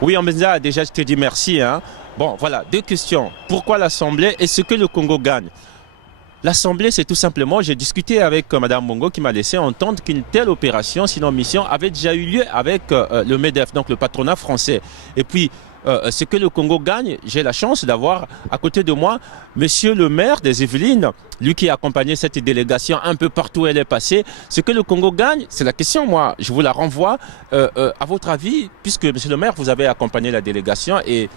Oui, Ambenza, déjà je te dis merci. Hein. Bon, voilà, deux questions. Pourquoi l'Assemblée et ce que le Congo gagne? L'Assemblée, c'est tout simplement, j'ai discuté avec Mme Bongo qui m'a laissé entendre qu'une telle opération, sinon mission, avait déjà eu lieu avec le MEDEF, donc le patronat français. Et puis, ce que le Congo gagne, j'ai la chance d'avoir à côté de moi Monsieur le maire des Yvelines, lui qui a accompagné cette délégation un peu partout où elle est passée. Ce que le Congo gagne, c'est la question, moi, je vous la renvoie. À votre avis, puisque Monsieur le maire, vous avez accompagné la délégation et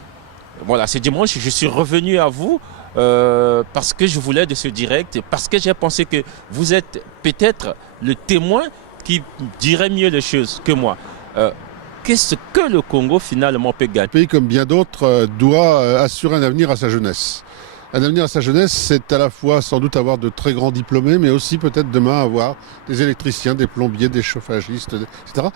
voilà, ce dimanche, je suis revenu à vous parce que je voulais de ce direct, parce que j'ai pensé que vous êtes peut-être le témoin qui dirait mieux les choses que moi. Qu'est-ce que le Congo finalement peut gagner? Un pays comme bien d'autres doit assurer un avenir à sa jeunesse. Un avenir à sa jeunesse, c'est à la fois sans doute avoir de très grands diplômés, mais aussi peut-être demain avoir des électriciens, des plombiers, des chauffagistes, etc.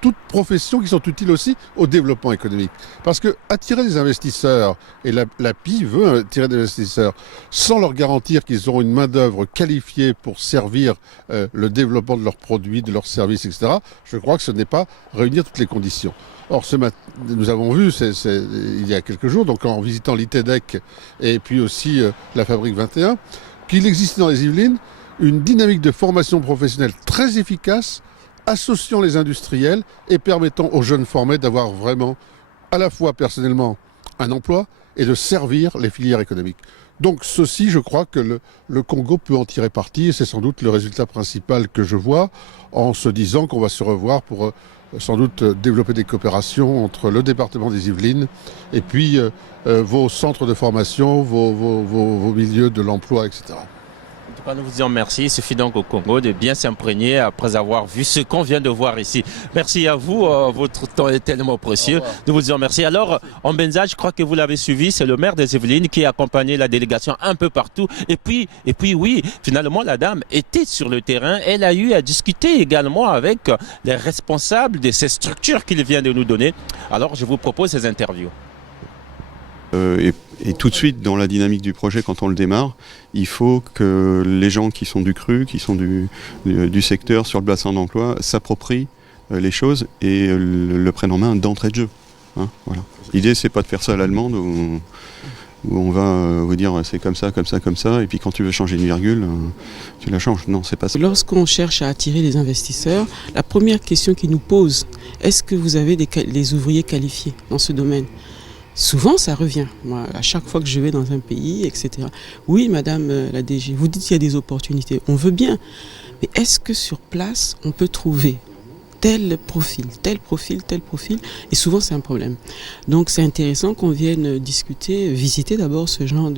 Toutes professions qui sont utiles aussi au développement économique. Parce que attirer des investisseurs, et l'API veut attirer des investisseurs, sans leur garantir qu'ils auront une main-d'œuvre qualifiée pour servir le développement de leurs produits, de leurs services, etc., je crois que ce n'est pas réunir toutes les conditions. Or, nous avons vu, il y a quelques jours, donc en visitant l'ITEDEC et puis aussi la Fabrique 21, qu'il existait dans les Yvelines une dynamique de formation professionnelle très efficace, associant les industriels et permettant aux jeunes formés d'avoir vraiment, à la fois personnellement, un emploi et de servir les filières économiques. Donc ceci, je crois que le Congo peut en tirer parti et c'est sans doute le résultat principal que je vois en se disant qu'on va se revoir pour sans doute développer des coopérations entre le département des Yvelines et puis vos centres de formation, vos milieux de l'emploi, etc. En tout cas, nous vous disons merci. Il suffit donc au Congo de bien s'imprégner après avoir vu ce qu'on vient de voir ici. Merci à vous. Votre temps est tellement précieux. Nous vous disons merci. Alors, Ambenza, je crois que vous l'avez suivi. C'est le maire des Yvelines qui a accompagné la délégation un peu partout. Et puis oui, finalement, la dame était sur le terrain. Elle a eu à discuter également avec les responsables de ces structures qu'il vient de nous donner. Alors, je vous propose ces interviews. Et tout de suite, dans la dynamique du projet, quand on le démarre, il faut que les gens qui sont du cru, qui sont du secteur sur le bassin d'emploi, s'approprient les choses et le prennent en main d'entrée de jeu. Hein, voilà. L'idée, c'est pas de faire ça à l'allemande où on va vous dire c'est comme ça, comme ça, comme ça, et puis quand tu veux changer une virgule, tu la changes. Non, c'est pas ça. Lorsqu'on cherche à attirer les investisseurs, la première question qu'ils nous posent, est-ce que vous avez des ouvriers qualifiés dans ce domaine ? Souvent, ça revient. Moi, à chaque fois que je vais dans un pays, etc. Oui, madame la DG, vous dites qu'il y a des opportunités. On veut bien. Mais est-ce que sur place, on peut trouver tel profil, tel profil, tel profil? Et souvent, c'est un problème. Donc, c'est intéressant qu'on vienne discuter, visiter d'abord ce genre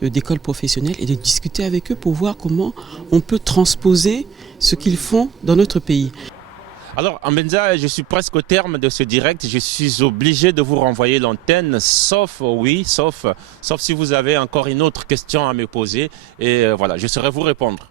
d'école professionnelle et de discuter avec eux pour voir comment on peut transposer ce qu'ils font dans notre pays. Alors, Ambenza, je suis presque au terme de ce direct. Je suis obligé de vous renvoyer l'antenne, sauf si vous avez encore une autre question à me poser. Et voilà, je saurai vous répondre.